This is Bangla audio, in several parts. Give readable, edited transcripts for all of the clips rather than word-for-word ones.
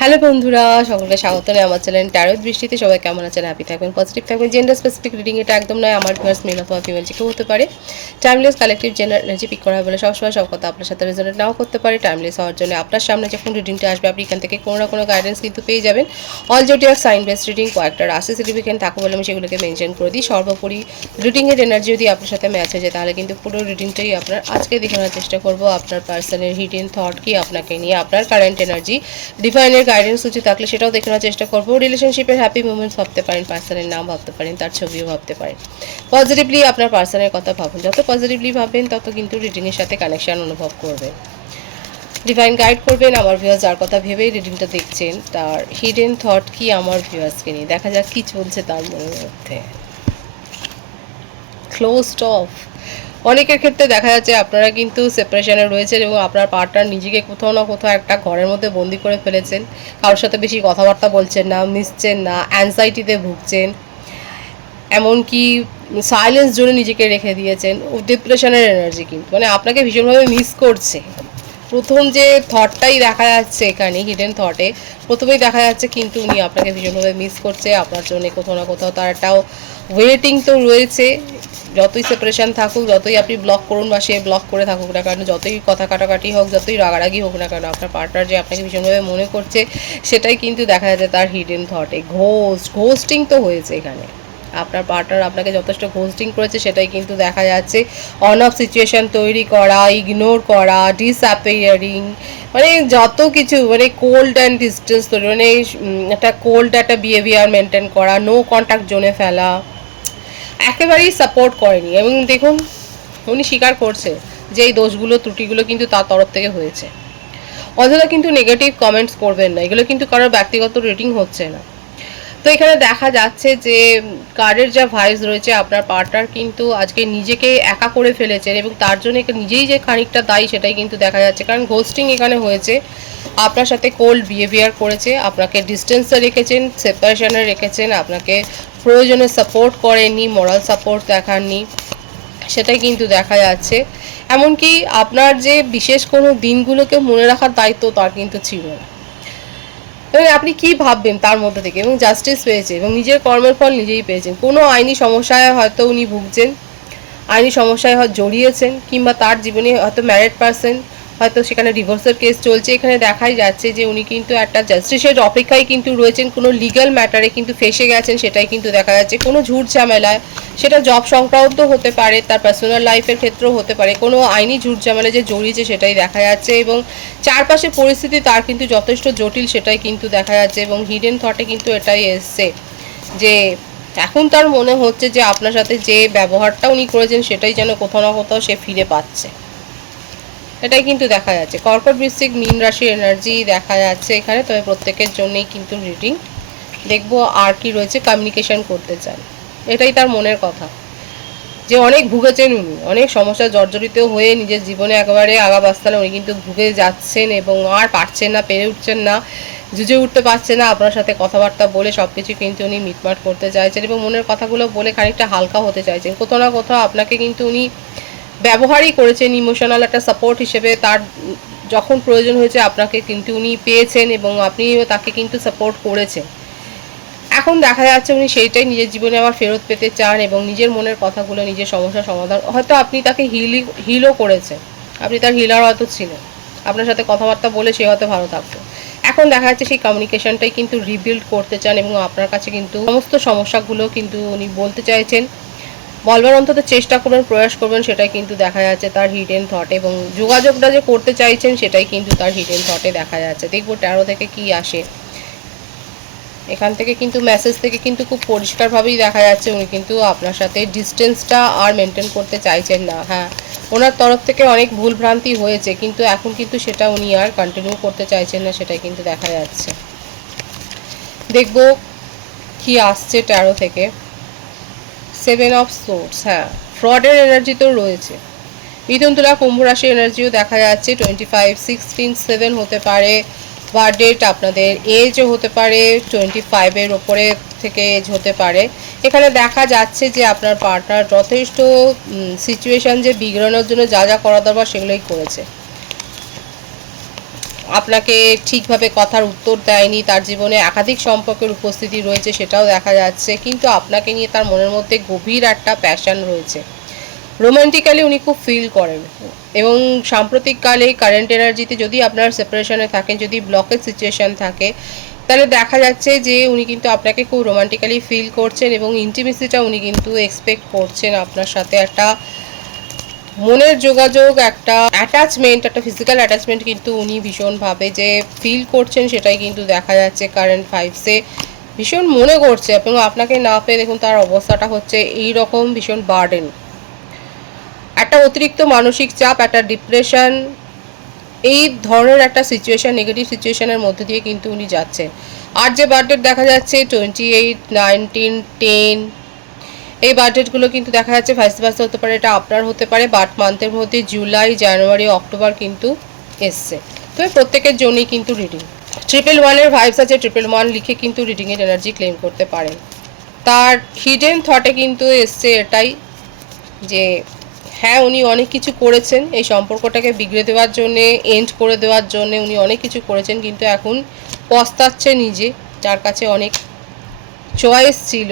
হ্যালো বন্ধুরা, সকলকে স্বাগত জানাই আমার চ্যানেল ট্যারোট দৃষ্টিতে। সবাই কেমন আছেন? হ্যাপি থাকবেন, পজিটিভ থাকবেন। জেন্ডার স্পেসিফিক রিডিং এটা একদম নয়। আমার ভিউয়ার্স মেল অথবা ফিমেল যে কেউ হতে পারে। Timeless collective gender energy pick করা হয় বলে সবসময় সব কথা আপনার সাথে রেজোনেট নাও করতে পারে। টাইমলেস হওয়ার জন্য আপনার সামনে যখন রিডিংটা আসবে আপনি এখান থেকে কোনো না কোনো গাইডেন্স কিন্তু পেয়ে যাবেন। All zodiac sign base reading কয়েকটা রাশি সিগনিফিকেন্ট থাকে বলে আমি সেগুলোকে মেনশন করে দিই। সর্বোপরি রিডিংয়ের এনার্জি যদি আপনার সাথে ম্যাচ হয়ে যায় তাহলে কিন্তু পুরো রিডিংটাই আপনার। আজকে দেখানোর চেষ্টা করব আপনার পার্সনের হিডেন থট কি, আপনাকে নিয়ে আপনার কারেন্ট এনার্জি, ডিভাইনের গাইডেন্স কিছু থাকলে সেটাও দেখে নেওয়ার চেষ্টা করবো। রিলেশনশিপের হ্যাপি মুমেন্টস ভাবতে পারেন, পার্সনের নাম ভাবতে পারেন, তার ছবিও ভাবতে পারেন। পজিটিভলি আপনার পার্সনের কথা ভাবুন। যত পজিটিভলি ভাববেন তত কিন্তু রিডিংয়ের সাথে কানেকশন অনুভব করবেন। ডিভাইন গাইড করবেন আমার ভিউয়ার্স যার কথা ভেবেই রিডিংটা দেখছেন, তার হিডেন থট কি আমার ভিউয়ার্সকে নিয়ে। দেখা যাক কি চলছে তার মনের মধ্যে। Closed of. অনেকের ক্ষেত্রে দেখা যাচ্ছে আপনারা কিন্তু সেপারেশনে রয়েছেন এবং আপনার পার্টনার নিজেকে কোথাও না কোথাও একটা ঘরের মধ্যে বন্দি করে ফেলেছেন। কারোর সাথে বেশি কথাবার্তা বলছেন না, মিশছেন না, অ্যাংজাইটিতে ভুগছেন, এমনকি সাইলেন্স জোনে নিজেকে রেখে দিয়েছেন। ও ডিপ্রেশনের এনার্জি কিন্তু মানে আপনাকে ভীষণভাবে মিস করছে। প্রথম যে থটটাই দেখা যাচ্ছে এখানে হিডেন থটে, প্রথমেই দেখা যাচ্ছে কিন্তু উনি আপনাকে ভীষণভাবে মিস করছে। আপনার জন্য কোথাও না কোথাও তার একটাও ওয়েটিং তো রয়েছে। যতই সেপারেশন থাকুক, যতই আপনি ব্লক করুন বা সে ব্লক করে থাকুক না কেন, যতই কথা কাটাকাটি হোক, যতই রাগারাগি হোক না কেন, আপনার পার্টনার যে আপনাকে ভীষণভাবে মনে করছে সেটাই কিন্তু দেখা যাচ্ছে তার হিডেন থটে। ঘোস্টিং তো হয়েছে এখানে। আপনার পার্টনার আপনাকে যথেষ্ট ঘোস্টিং করেছে সেটাই কিন্তু দেখা যাচ্ছে। অন অফ সিচুয়েশান তৈরি করা, ইগনোর করা, ডিসঅ্যাপিয়ারিং, মানে যত কিছু, মানে কোল্ড অ্যান্ড ডিস্টেন্স তৈরি, মানে একটা কোল্ড একটা বিহেভিয়ার মেনটেন করা, নো কন্ট্যাক্ট জোনে ফেলা, একেবারেই সাপোর্ট করেনি। এবং দেখুন উনি স্বীকার করছে যে এই দোষগুলো ত্রুটিগুলো কিন্তু তার তরফ থেকে হয়েছে। অযথা কিন্তু নেগেটিভ কমেন্টস করবেন না, এগুলো কিন্তু কারোর ব্যক্তিগত রেটিং হচ্ছে না। তো এখানে দেখা যাচ্ছে যে কার্ডের যা ভাইস রয়েছে, আপনার পার্টনার কিন্তু আজকে নিজেকে একা করে ফেলেছেন এবং তার জন্য নিজেই যে খানিকটা দায়ী সেটাই কিন্তু দেখা যাচ্ছে। কারণ ঘোস্টিং এখানে হয়েছে, আপনার সাথে কোল্ড বিহেভিয়ার করেছে, আপনাকে ডিস্টেন্সে রেখেছেন, সেপারেশনে রেখেছেন, আপনাকে প্রয়োজনে সাপোর্ট করেননি, মোরাল সাপোর্ট দেখাননি, সেটাই কিন্তু দেখা যাচ্ছে। এমনকি আপনার যে বিশেষ কোনো দিনগুলোকে মনে রাখার দায়িত্ব তার কিন্তু ছিল না। এবং আপনি কি ভাববেন তার মধ্যে থেকে, এবং জাস্টিস পেয়েছে এবং নিজের কর্মের ফল নিজেই পেয়েছেন। কোনো আইনি সমস্যায় হয়তো উনি ভুগছেন, আইনি সমস্যায় হয়তো জড়িয়েছেন, কিংবা তার জীবনে হয়তো ম্যারিড পারসন, হয়তো সেখানে ডিভোর্সের কেস চলছে। এখানে দেখাই যাচ্ছে যে উনি কিন্তু একটা জাস্টিসের অপেক্ষায় কিন্তু রয়েছেন, কোনো লিগ্যাল ম্যাটারে কিন্তু ফেসে গেছেন, সেটাই কিন্তু দেখা যাচ্ছে। কোনো ঝুট ঝামেলায়, সেটা জব সংক্রান্ত হতে পারে, তার পার্সোনাল লাইফের ক্ষেত্রেও হতে পারে, কোনো আইনি ঝুট ঝামেলা যে জড়িয়েছে সেটাই দেখা যাচ্ছে। এবং চারপাশে পরিস্থিতি তার কিন্তু যথেষ্ট জটিল, সেটাই কিন্তু দেখা যাচ্ছে। এবং হিডেন থটে কিন্তু এটাই এসছে যে এখন তার মনে হচ্ছে যে আপনার সাথে যে ব্যবহারটা উনি করেছেন সেটাই যেন কোথাও না কোথাও সে ফিরে পাচ্ছে, এটাই কিন্তু দেখা যাচ্ছে। কর্কট বৃশ্চিক মীন রাশির এনার্জি দেখা যাচ্ছে এখানে। তবে প্রত্যেকের জন্যই কিন্তু রিডিং দেখবো। আর কি রয়েছে, কমিউনিকেশন করতে চান, এটাই তার মনের কথা। যে অনেক ভুগেছেন উনি, অনেক সমস্যা জর্জরিত হয়ে নিজের জীবনে একেবারে আগাবাস্তানে উনি কিন্তু ভুগে যাচ্ছেন এবং আর পারছেন না, পেরে উঠছেন না, জুঝে উঠতে পারছে না। আপনার সাথে কথাবার্তা বলে সব কিছু কিন্তু উনি মিটমাট করতে চাইছেন এবং মনের কথাগুলো বলে খানিকটা হালকা হতে চাইছেন। কোথাও না কোথাও আপনাকে কিন্তু উনি ব্যবহারই করেছেন ইমোশনাল একটা সাপোর্ট হিসেবে। তার যখন প্রয়োজন হয়েছে আপনাকে কিন্তু উনি পেয়েছেন এবং আপনিও তাকে কিন্তু সাপোর্ট করেছেন। এখন দেখা যাচ্ছে উনি সেইটাই নিজের জীবনে আবার ফেরত পেতে চান এবং নিজের মনের কথাগুলো, নিজের সমস্যার সমাধান, হয়তো আপনি তাকে হিলও করেছেন, আপনি তার হিলার হয়তো ছিলেন, আপনার সাথে কথাবার্তা বলে সে হয়তো ভালো থাকতো। এখন দেখা যাচ্ছে সেই কমিউনিকেশনটাই কিন্তু রিবিল্ড করতে চান এবং আপনার কাছে কিন্তু সমস্ত সমস্যাগুলো কিন্তু উনি বলতে চাইছেন। বলবার অন্তত চেষ্টা করবেন, প্রয়াস করবেন, সেটাই কিন্তু দেখা যাচ্ছে তার হিডেন থট। এবং যোগাযোগটা যে করতে চাইছেন সেটাই কিন্তু তার হিডেন থটে দেখা যাচ্ছে। দেখবো ট্যারো থেকে কি আসে। এখান থেকে কিন্তু মেসেজ থেকে কিন্তু খুব পরিষ্কারভাবেই দেখা যাচ্ছে উনি কিন্তু আপনার সাথে ডিস্টেন্সটা আর মেনটেন করতে চাইছেন না। হ্যাঁ, ওনার তরফ থেকে অনেক ভুলভ্রান্তি হয়েছে, কিন্তু এখন কিন্তু সেটা উনি আর কন্টিনিউ করতে চাইছেন না, সেটাই কিন্তু দেখা যাচ্ছে। দেখবো কি আসছে ট্যারো থেকে। 7 অফ সোর্স, হ্যাঁ, ফ্রডের এনার্জি তো রয়েছে। মিথুন তুলা কুম্ভ রাশির এনার্জিও দেখা যাচ্ছে। 25, 16, 7 হতে পারে বার্থডেট, আপনাদের এজও হতে পারে 25-এর ওপরে থেকে এজ হতে পারে। এখানে দেখা যাচ্ছে যে আপনার পার্টনার যথেষ্ট সিচুয়েশান যে বিগড়ানোর জন্য যা যা করা দরকার সেগুলোই করেছে। আপনাকে ঠিকভাবে কথার উত্তর দেয়নি, তার জীবনে একাধিক সম্পর্কের উপস্থিতি রয়েছে সেটাও দেখা যাচ্ছে, কিন্তু আপনাকে নিয়ে তার মনের মধ্যে গভীর একটা প্যাশন রয়েছে। রোম্যান্টিক্যালি উনি খুব ফিল করেন, এবং সাম্প্রতিককালে কারেন্ট এনার্জিতে যদি আপনার সেপারেশনে থাকেন, যদি ব্লকেজ সিচুয়েশান থাকে, তাহলে দেখা যাচ্ছে যে উনি কিন্তু আপনাকে খুব রোম্যান্টিক্যালি ফিল করছেন এবং ইন্টিমেসিটা উনি কিন্তু এক্সপেক্ট করছেন আপনার সাথে। একটা মনের যোগাযোগ, একটা অ্যাটাচমেন্ট, একটা ফিজিক্যাল অ্যাটাচমেন্ট কিন্তু উনি ভীষণভাবে যে ফিল করছেন সেটাই কিন্তু দেখা যাচ্ছে কারেন্ট ফাইভসে। ভীষণ মনে করছে এবং আপনাকে না পেয়ে দেখুন তার অবস্থাটা হচ্ছে এই রকম, ভীষণ বার্ডেন, একটা অতিরিক্ত মানসিক চাপ, একটা ডিপ্রেশন, এই ধরনের একটা সিচুয়েশান, নেগেটিভ সিচুয়েশানের মধ্যে দিয়ে কিন্তু উনি যাচ্ছেন। আর যে বার্থডেট দেখা যাচ্ছে 28, 19, 10, এই বার্থডেটগুলো কিন্তু দেখা যাচ্ছে ভাইস ভার্সা হতে পারে, এটা আপনার হতে পারে। বার্থ মান্থের মধ্যে জুলাই, জানুয়ারি, অক্টোবর কিন্তু এসছে। তো প্রত্যেকের জন্যই কিন্তু রিডিং। 111-এর ভাইবস আছে, 111 লিখে কিন্তু রিডিংয়ের এনার্জি ক্লেম করতে পারেন। তার হিডেন থটে কিন্তু এসছে এটাই যে হ্যাঁ, উনি অনেক কিছু করেছেন এই সম্পর্কটাকে বিগড়ে দেওয়ার জন্যে, এন্ড করে দেওয়ার জন্যে উনি অনেক কিছু করেছেন, কিন্তু এখন পস্তাচ্ছে নিজে। যার কাছে অনেক চয়েস ছিল,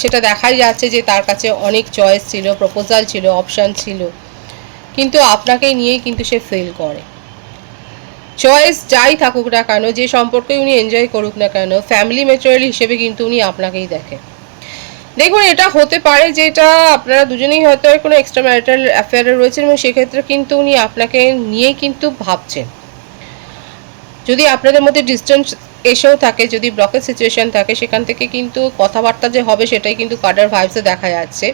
সেটা দেখাই যাচ্ছে যে তার কাছে অনেক চয়েস ছিল, প্রপোজাল ছিল, অপশান ছিল, কিন্তু আপনাকে নিয়েই কিন্তু সে ফেল করে। চয়েস যাই থাকুক না কেন, যে সম্পর্কে উনি এনজয় করুক না কেন, ফ্যামিলি ম্যাটেরিয়াল হিসেবে কিন্তু উনি আপনাকেই দেখে। দেখুন, এটা হতে পারে যে এটা আপনারা দুজনেই হয়তো কোনো এক্সট্রা ম্যারিটাল অ্যাফেয়ারে রয়েছেন এবং সেক্ষেত্রে কিন্তু উনি আপনাকে নিয়েই কিন্তু ভাবছেন। যদি আপনাদের মধ্যে ডিস্টেন্স এসেও থাকে, যদি ব্লকেজ সিচুয়েশান থাকে, সেখান থেকে কিন্তু কথাবার্তা যে হবে সেটাই কিন্তু কার্ডের ভাইবসে দেখা যাচ্ছে।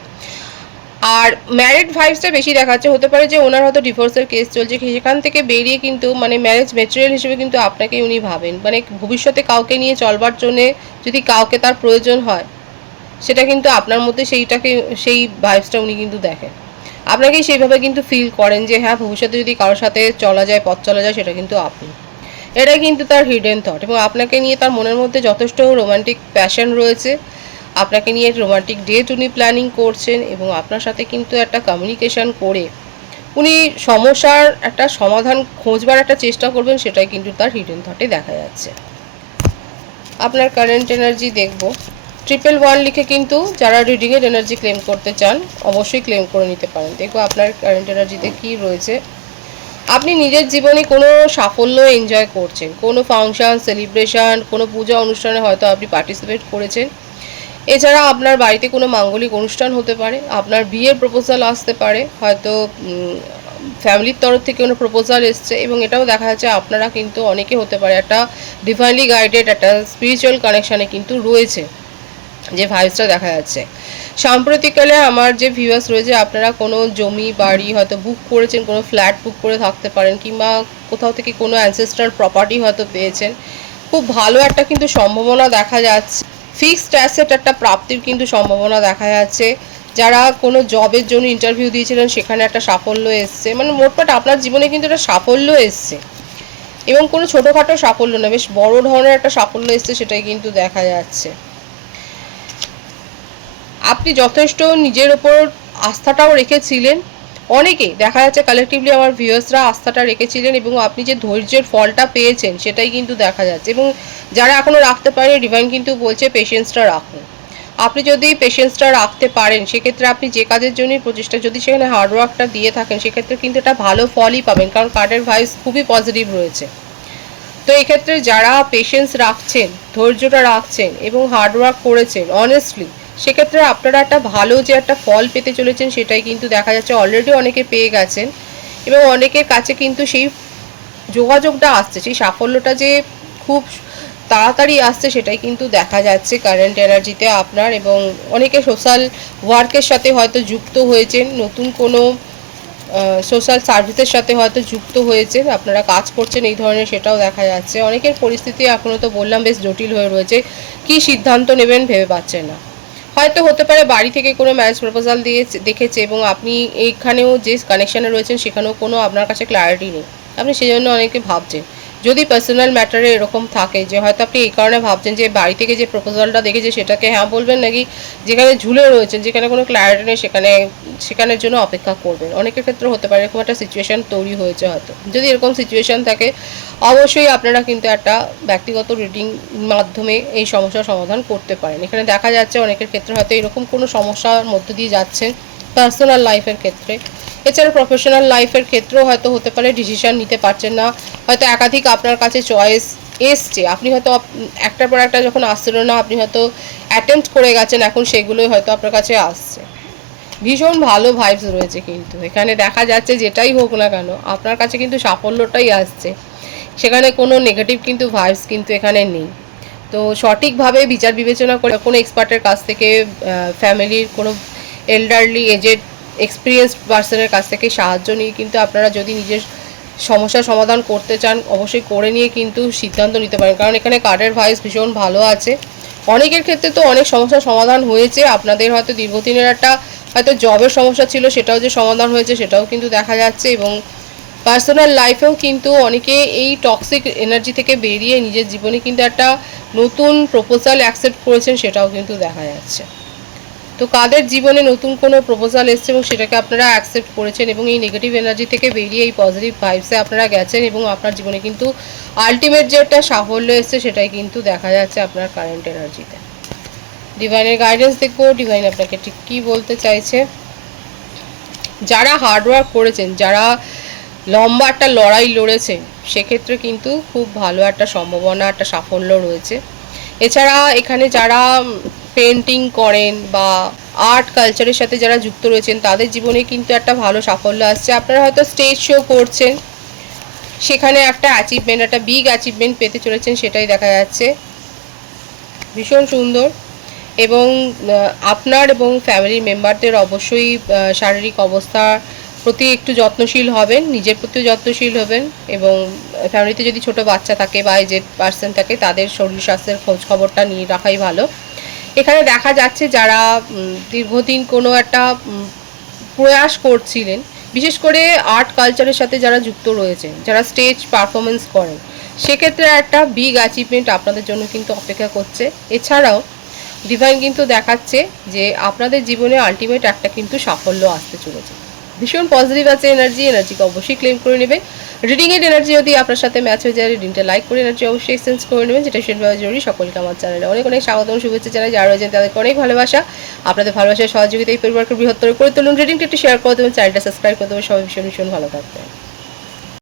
আর ম্যারিড ভাইবসটা বেশি দেখাচ্ছে। হতে পারে যে ওনার হয়তো ডিভোর্সের কেস চলছে, সেখান থেকে বেরিয়ে কিন্তু মানে ম্যারেজ মেটেরিয়াল হিসেবে কিন্তু আপনাকেই উনি ভাবেন। মানে ভবিষ্যতে কাউকে নিয়ে চলবার জন্যে যদি কাউকে তার প্রয়োজন হয়, সেটা কিন্তু আপনার মধ্যে সেই ভাইবসটা উনি কিন্তু দেখেন। আপনাকেই সেইভাবে কিন্তু ফিল করেন যে হ্যাঁ, ভবিষ্যতে যদি কারোর সাথে চলা যায়, পথ চলা যায়, সেটা কিন্তু আপনি। এটাই কিন্তু তার হিডেন থট, এবং আপনাকে নিয়ে তার মনের মধ্যে যথেষ্ট রোমান্টিক প্যাশন রয়েছে। আপনাকে নিয়ে রোমান্টিক ডেট উনি প্ল্যানিং করছেন, এবং আপনার সাথে কিন্তু একটা কমিউনিকেশন করে উনি সমস্যার একটা সমাধান খোঁজবার একটা চেষ্টা করবেন, সেটাই কিন্তু তার হিডেন থটে দেখা যাচ্ছে। আপনার কারেন্ট এনার্জি দেখব। 111 লিখে কিন্তু যারা রিডিংয়ের এনার্জি ক্লেম করতে চান অবশ্যই ক্লেম করে নিতে পারেন। দেখবো আপনার কারেন্ট এনার্জিতে কী রয়েছে। আপনি নিজের জীবনে কোনো সাফল্য এনজয় করছেন, কোনো ফাংশন, সেলিব্রেশন, কোনো পূজা অনুষ্ঠানে হয়তো আপনি পার্টিসিপেট করেছেন। এছাড়া আপনার বাড়িতে কোনো মাঙ্গলিক অনুষ্ঠান হতে পারে, আপনার বিয়ের প্রপোজাল আসতে পারে, হয়তো ফ্যামিলির তরফ থেকে কোনো প্রপোজাল এসছে, এবং এটাও দেখা যাচ্ছে আপনারা কিন্তু অনেকে হতে পারে একটা ডিভাইনলি গাইডেড একটা স্পিরিচুয়াল কানেকশানে কিন্তু রয়েছে, যে ভাইবসটা দেখা যাচ্ছে। সাম্প্রতিককালে আমার যে ভিউয়ার্স রয়েছে, আপনারা কোনো জমি বাড়ি হয়তো বুক করেছেন, কোনো ফ্ল্যাট বুক করে থাকতে পারেন, কিংবা কোথাও থেকে কোনো অ্যানসেস্ট্রাল প্রপার্টি হয়তো পেয়েছেন। খুব ভালো একটা কিন্তু সম্ভাবনা দেখা যাচ্ছে। ফিক্সড অ্যাসেট একটা প্রাপ্তির কিন্তু সম্ভাবনা দেখা যাচ্ছে। যারা কোনো জবের জন্য ইন্টারভিউ দিয়েছিলেন, সেখানে একটা সাফল্য এসছে। মানে মোটমাট আপনার জীবনে কিন্তু একটা সাফল্য এসছে, এবং কোনো ছোটোখাটো সাফল্য না, বেশ বড় ধরনের একটা সাফল্য এসছে, সেটাই কিন্তু দেখা যাচ্ছে। আপনি যথেষ্ট নিজের ওপর আস্থাটাও রেখেছিলেন। অনেকেই দেখা যাচ্ছে কালেকটিভলি আমার ভিউয়ার্সরা আস্থাটা রেখেছিলেন, এবং আপনি যে ধৈর্যের ফলটা পেয়েছেন সেটাই কিন্তু দেখা যাচ্ছে। এবং যারা এখনও রাখতে পারেন, ডিভাইন কিন্তু বলছে পেশেন্সটা রাখুন। আপনি যদি পেশেন্সটা রাখতে পারেন, সেক্ষেত্রে আপনি যে কাজের জন্যই প্রচেষ্টা, যদি সেখানে হার্ডওয়ার্কটা দিয়ে থাকেন, সেক্ষেত্রে কিন্তু এটা ভালো ফলই পাবেন, কারণ কার্ডের ভাইস খুবই পজিটিভ রয়েছে। তো এক্ষেত্রে যারা পেশেন্স রাখছেন, ধৈর্যটা রাখছেন এবং হার্ডওয়ার্ক করেছেন অনেস্টলি, সেক্ষেত্রে আপনারা একটা ভালো যে একটা ফল পেতে চলেছেন, সেটাই কিন্তু দেখা যাচ্ছে। অলরেডি অনেকে পেয়ে গেছেন, এবং অনেকের কাছে কিন্তু সেই যোগাযোগটা আসছে, সেই সাফল্যটা যে খুব তাড়াতাড়ি আসছে, সেটাই কিন্তু দেখা যাচ্ছে কারেন্ট এনার্জিতে আপনার। এবং অনেকে সোশ্যাল ওয়ার্কের সাথে হয়তো যুক্ত হয়েছেন, নতুন কোনো সোশ্যাল সার্ভিসের সাথে হয়তো যুক্ত হয়েছেন, আপনারা কাজ করছেন এই ধরনের, সেটাও দেখা যাচ্ছে। অনেকের পরিস্থিতি এখনও তো বললাম বেশ জটিল হয়ে রয়েছে, কী সিদ্ধান্ত নেবেন ভেবে পাচ্ছেন না। হয়তো হতে পারে বাড়ি থেকে কোনো ম্যারেজ প্রপোজাল দিয়ে দেখেছে, এবং আপনি এইখানেও যে কানেকশানে রয়েছেন সেখানেও কোনো আপনার কাছে ক্ল্যারিটি নেই, আপনি সেই জন্য অনেকে ভাবছেন। যদি পার্সোনাল ম্যাটারে এরকম থাকে যে হয়তো আপনি এই কারণে ভাবছেন যে বাড়ি থেকে যে প্রপোজালটা দেখেছে সেটাকে হ্যাঁ বলবেন, নাকি যেখানে ঝুলে রয়েছেন, যেখানে কোনো ক্ল্যারিটি নেই, সেখানের জন্য অপেক্ষা করবেন। অনেকের ক্ষেত্রে হতে পারে এরকম একটা সিচুয়েশান তৈরি হয়েছে হয়তো। যদি এরকম সিচুয়েশান থাকে অবশ্যই আপনারা কিন্তু একটা ব্যক্তিগত রিডিং মাধ্যমে এই সমস্যার সমাধান করতে পারেন। এখানে দেখা যাচ্ছে অনেকের ক্ষেত্রে হয়তো এরকম কোনো সমস্যার মধ্যে দিয়ে যাচ্ছেন পার্সোনাল লাইফের ক্ষেত্রে। এছাড়া প্রফেশনাল লাইফের ক্ষেত্রেও হয়তো হতে পারে ডিসিশন নিতে পারছেন না, হয়তো একাধিক আপনার কাছে চয়েস এসছে, আপনি হয়তো একটার পর একটা যখন আসছিল না আপনি হয়তো অ্যাটেম্প্ট করে গেছেন, এখন সেগুলোই হয়তো আপনার কাছে আসছে। ভীষণ ভালো ভাইবস রয়েছে কিন্তু এখানে দেখা যাচ্ছে, যেটাই হোক না কেন আপনার কাছে কিন্তু সাফল্যটাই আসছে, সেখানে কোনো নেগেটিভ কিন্তু ভাইবস কিন্তু এখানে নেই। তো সঠিকভাবে বিচার বিবেচনা করে কোনো এক্সপার্টের কাছ থেকে, ফ্যামিলির কোনো এল্ডারলি এজেড এক্সপিরিয়েন্সড পার্সনের কাছ থেকে সাহায্য নিয়ে কিন্তু আপনারা যদি নিজের সমস্যার সমাধান করতে চান অবশ্যই করে নিয়ে কিন্তু সিদ্ধান্ত নিতে পারেন, কারণ এখানে কার্ডের ভাইস ভীষণ ভালো আছে। অনেকের ক্ষেত্রে তো অনেক সমস্যার সমাধান হয়েছে, আপনাদের হয়তো দীর্ঘদিনের একটা হয়তো জবের সমস্যা ছিল সেটাও যে সমাধান হয়েছে সেটাও কিন্তু দেখা যাচ্ছে, এবং পার্সোনাল লাইফেও কিন্তু অনেকে এই টক্সিক এনার্জি থেকে বেরিয়ে নিজের জীবনে কিন্তু একটা নতুন প্রপোজাল অ্যাকসেপ্ট করেছেন সেটাও কিন্তু দেখা যাচ্ছে। তো কাদের জীবনে নতুন কোনো প্রপোজাল এসছে এবং সেটাকে আপনারা অ্যাকসেপ্ট করেছেন এবং এই নেগেটিভ এনার্জি থেকে বেরিয়ে এই পজিটিভ ভাইবসে আপনারা গেছেন এবং আপনার জীবনে কিন্তু আলটিমেট যে একটা সাফল্য এসছে সেটাই কিন্তু দেখা যাচ্ছে আপনার কারেন্ট এনার্জিতে। ডিভাইনের গাইডেন্স দেখবো, ডিভাইন আপনাকে ঠিক কী বলতে চাইছে। যারা হার্ডওয়ার্ক করেছেন, যারা লম্বা একটা লড়াই লড়েছেন, সেক্ষেত্রে কিন্তু খুব ভালো একটা সম্ভাবনা, একটা সাফল্য রয়েছে। এছাড়া এখানে যারা পেন্টিং করেন বা আর্ট কালচারের সাথে যারা যুক্ত রয়েছেন তাদের জীবনে কিন্তু একটা ভালো সাফল্য আসছে। আপনারা হয়তো স্টেজ শো করছেন, সেখানে একটা অ্যাচিভমেন্ট, একটা বিগ অ্যাচিভমেন্ট পেতে চলেছেন, সেটাই দেখা যাচ্ছে। ভীষণ সুন্দর। এবং আপনার এবং ফ্যামিলি মেম্বারদের অবশ্যই শারীরিক অবস্থার প্রতি একটু যত্নশীল হবেন, নিজের প্রতিও যত্নশীল হবেন, এবং ফ্যামিলিতে যদি ছোট বাচ্চা থাকে বা এজেড পার্সন থাকে তাদের শরীর স্বাস্থ্যের খোঁজ খবরটা নিয়ে রাখাই ভালো। এখানে দেখা যাচ্ছে যারা দীর্ঘদিন কোনো একটা প্রয়াস করছিলেন, বিশেষ করে আর্ট কালচারের সাথে যারা যুক্ত রয়েছেন, যারা স্টেজ পারফরমেন্স করেন, সেক্ষেত্রে একটা বিগ অ্যাচিভমেন্ট আপনাদের জন্য কিন্তু অপেক্ষা করছে। এছাড়াও ডিভাইন কিন্তু দেখাচ্ছে যে আপনাদের জীবনে আলটিমেট একটা কিন্তু সাফল্য আসতে চলেছে। ভীষণ পজিটিভ আছে এনার্জিকে অবশ্যই ক্লেম করে নেবে। রিডিংয়ের এনার্জি যদি আপনার সাথে ম্যাচ হয়ে যায়, রিডিংটা লাইক করে এনার্জি অবশ্যই এক্সচেঞ্জ করে নেবেন, যেটা ভীষণভাবে জরুরি। সকলকে আমার চ্যানেলে অনেক অনেক স্বাগতম, শুভেচ্ছা জানাই। যারা রয়েছেন তাদেরকে অনেক ভালোবাসা। আপনাদের ভালোবাসার সহযোগিতা এই পরিবারকে বৃহত্তর করে তুলুন। রিডিংটা একটু শেয়ার করে দেবেন, চ্যানেলটা সাবস্ক্রাইব করে দেবেন। সবাই ভীষণ ভীষণ ভালো থাকবেন।